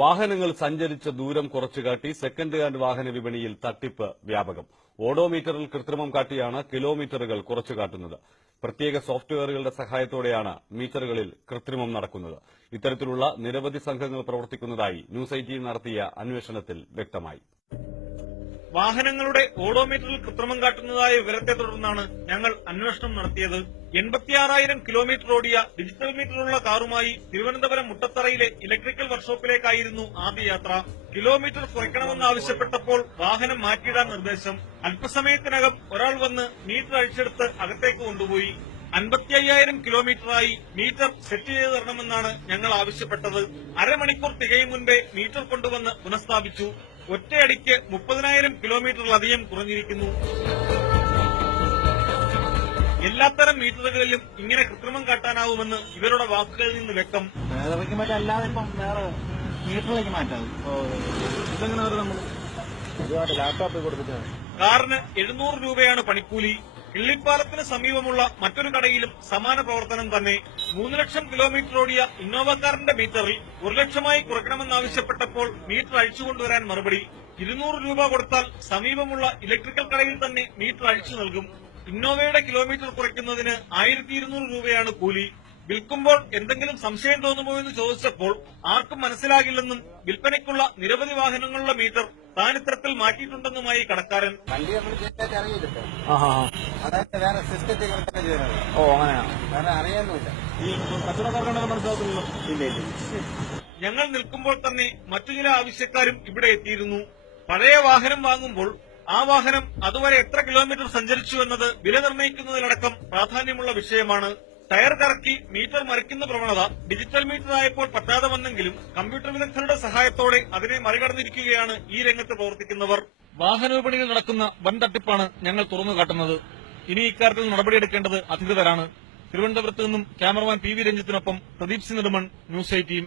വാഹനങ്ങൾ സഞ്ചരിച്ച ദൂരം കുറച്ചുകാട്ടി സെക്കൻഡ് ഹാൻഡ് വാഹന വിപണിയിൽ തട്ടിപ്പ് വ്യാപകം. ഓഡോമീറ്ററിൽ കൃത്രിമം കാട്ടിയാണ് കിലോമീറ്ററുകൾ കുറച്ചുകാട്ടുന്നത്. പ്രത്യേക സോഫ്റ്റ്വെയറുകളുടെ സഹായത്തോടെയാണ് മീറ്ററുകളിൽ കൃത്രിമം നടക്കുന്നത്. ഇത്തരത്തിലുള്ള നിരവധി സംഘങ്ങൾ പ്രവർത്തിക്കുന്നതായി ന്യൂസ് 18 നടത്തിയ അന്വേഷണത്തിൽ വ്യക്തമായി. വാഹനങ്ങളുടെ ഓഡോമീറ്ററിൽ കൃത്രിമം കാട്ടുന്നതായ വിവരത്തെ തുടർന്നാണ് ഞങ്ങൾ അന്വേഷണം നടത്തിയത്. 86,000 കിലോമീറ്റർ ഓടിയ ഡിജിറ്റൽ മീറ്ററുള്ള കാറുമായി തിരുവനന്തപുരം മുട്ടത്തറയിലെ ഇലക്ട്രിക്കൽ വർക്ക്ഷോപ്പിലേക്കായിരുന്നു ആദ്യ യാത്ര. കിലോമീറ്റർ കുറയ്ക്കണമെന്നാവശ്യപ്പെട്ടപ്പോൾ വാഹനം മാറ്റിയിടാൻ നിർദ്ദേശം. അല്പസമയത്തിനകം ഒരാൾ വന്ന് മീറ്റർ അഴിച്ചെടുത്ത് അകത്തേക്ക് കൊണ്ടുപോയി. 55,000 കിലോമീറ്ററായി മീറ്റർ സെറ്റ് ചെയ്ത് തരണമെന്നാണ് ഞങ്ങൾ ആവശ്യപ്പെട്ടത്. അരമണിക്കൂർ തികയും മുൻപേ മീറ്റർ കൊണ്ടുവന്ന് പുനഃസ്ഥാപിച്ചു. ഒറ്റയടിക്ക് 30,000 കിലോമീറ്ററിലധികം കുറഞ്ഞിരിക്കുന്നു. എല്ലാത്തരം മീറ്ററുകളിലും ഇങ്ങനെ കൃത്രിമം കാട്ടാനാവുമെന്ന് ഇവരുടെ വാക്കുകളിൽ നിന്ന് വ്യക്തം. അല്ലാതെ ഇപ്പം വേറെ മീറ്ററിലേക്ക് മാറ്റാം. ലാപ്ടോപ്പ് കൊടുത്തിട്ടാണ്. കാറിന് 700 രൂപയാണ് പണിക്കൂലി. കിള്ളിപ്പാലത്തിന് സമീപമുള്ള മറ്റൊരു കടയിലും സമാന പ്രവർത്തനം തന്നെ. 3 ലക്ഷം കിലോമീറ്റർ ഓടിയ ഇന്നോവ കാറിന്റെ മീറ്ററിൽ 1 ലക്ഷമായി കുറയ്ക്കണമെന്നാവശ്യപ്പെട്ടപ്പോൾ മീറ്റർ അഴിച്ചുകൊണ്ടുവരാൻ മറുപടി. 200 രൂപ കൊടുത്താൽ സമീപമുള്ള ഇലക്ട്രിക്കൽ കടയിൽ തന്നെ മീറ്റർ അഴിച്ചു നൽകും. ഇന്നോവയുടെ കിലോമീറ്റർ കുറയ്ക്കുന്നതിന് 1,200 രൂപയാണ് കൂലി. വിൽക്കുമ്പോൾ എന്തെങ്കിലും സംശയം തോന്നുമോ എന്ന് ചോദിച്ചപ്പോൾ ആർക്കും മനസ്സിലാകില്ലെന്നും വിൽപ്പനയ്ക്കുള്ള നിരവധി വാഹനങ്ങളുടെ മീറ്റർ താൻ ഇത്തരത്തിൽ മാറ്റിയിട്ടുണ്ടെന്നുമായി കടക്കാരൻ. ഞങ്ങൾ നിൽക്കുമ്പോൾ തന്നെ മറ്റു ചില ആവശ്യക്കാരും ഇവിടെ എത്തിയിരുന്നു. പഴയ വാഹനം വാങ്ങുമ്പോൾ ആ വാഹനം അതുവരെ എത്ര കിലോമീറ്റർ സഞ്ചരിച്ചു എന്നത് വില നിർണ്ണയിക്കുന്നതിലടക്കം പ്രാധാന്യമുള്ള വിഷയമാണ്. ടയർ കറക്കി മീറ്റർ മറിക്കുന്ന പ്രവണത ഡിജിറ്റൽ മീറ്റർ ആയപ്പോൾ പറ്റാതെ വന്നെങ്കിലും കമ്പ്യൂട്ടർ വിദഗ്ധരുടെ സഹായത്തോടെ അതിനെ മറികടന്നിരിക്കുകയാണ് ഈ രംഗത്ത് പ്രവർത്തിക്കുന്നവർ. വാഹന വിപണിയിൽ നടക്കുന്ന വൻ തട്ടിപ്പാണ് ഞങ്ങൾ തുറന്നു കാട്ടുന്നത്. ഇനി ഇക്കാര്യത്തിൽ നടപടിയെടുക്കേണ്ടത് അധികൃതരാണ്. തിരുവനന്തപുരത്ത് നിന്നും ക്യാമറമാൻ PV രഞ്ജിത്തിനൊപ്പം പ്രദീപ് സി നെടുമൺ, ന്യൂസ് 18.